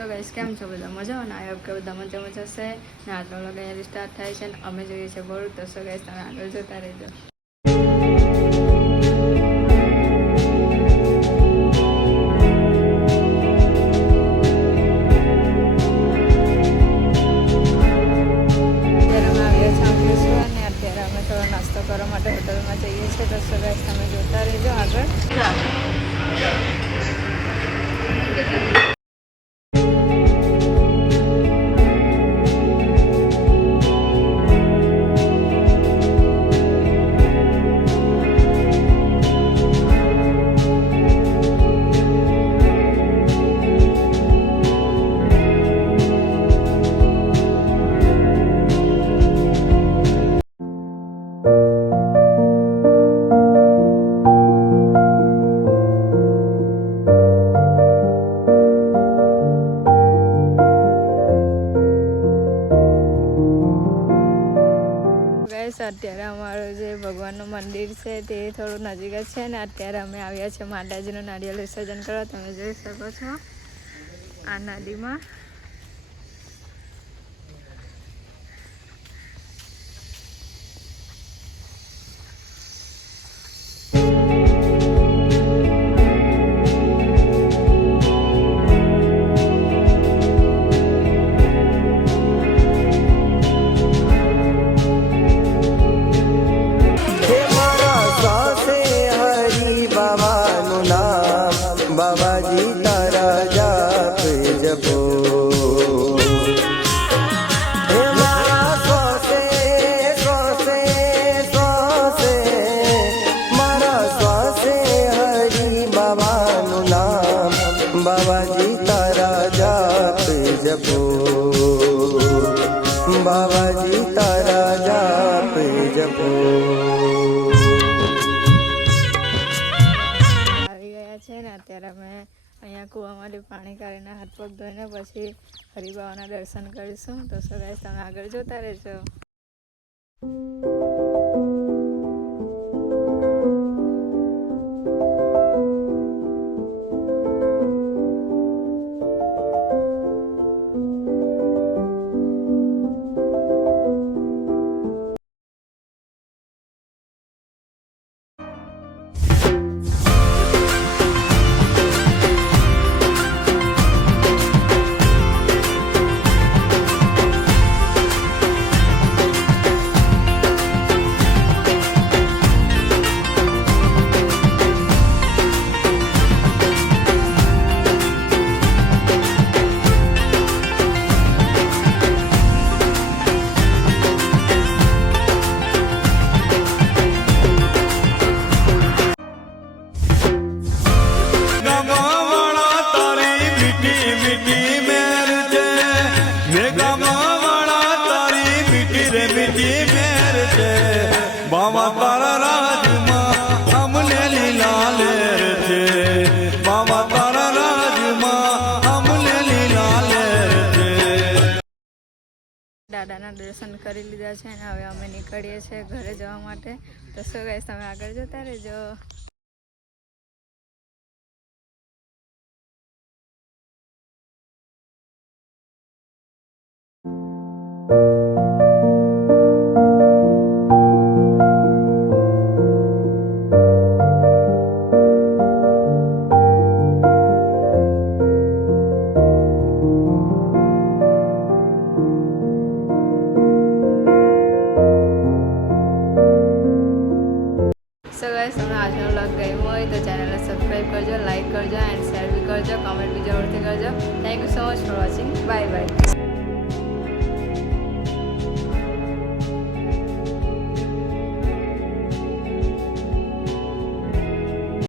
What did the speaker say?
So guys કેમ છો બધા મજામાં? આઈ હોપ કે બધા મજામાં જશે ને આજનો વ્લોગ અહીંયા સ્ટાર્ટ થાય છે ને અમે જોઈએ છીએ બરોબર. તો સો ગાઈસ તમે આગળ જોતા રહેજો. નાસ્તો કરવા માટે હોટલમાં જઈએ છીએ. તો સો ગાઈસ તમે જોતા રહેજો આગળ. અત્યારે અમારું જે ભગવાનનું મંદિર છે તે થોડું નજીક જ છે ને અત્યારે અમે આવ્યા છે માતાજીનું નારિયેળ વિસર્જન કરવા. તમે જોઈ શકો છો આ નદીમાં. बाबाजी तारा जाप जपो हे मारा स्वासे स्वासे स्वासे मारा स्वासे हरि बाबानु नाम बाबाजी तारा जाप जपो बाबाजी तारा जाप जपो. અત્યારે અમે અહીંયા કૂવામાંથી પાણી કાઢીને હાથ પગ ધોઈને પછી હરિબાબાના દર્શન કરીશું. તો સો ગાઈસ તમે આગળ જોતા રહેજો. बाबा तारा राजमा हमने लीला लेर थे बाबा तारा राजमा हमने लीला लेर थे. દાદાના દર્શન કરી લીધા છે અને હવે અમે નીકળીએ છીએ ઘરે જવા માટે. તો સો ગાઈસ તમે આગળ જતા રહેજો. સો ગાઈસ તમને આજનો વ્લોગ ગમ્યો હોય તો ચેનલને સબસ્ક્રાઈબ કરજો, લાઈક કરજો એન્ડ શેર બી કરજો, કમેન્ટ બી જરૂરથી કરજો. Thank you so much for watching. Bye bye.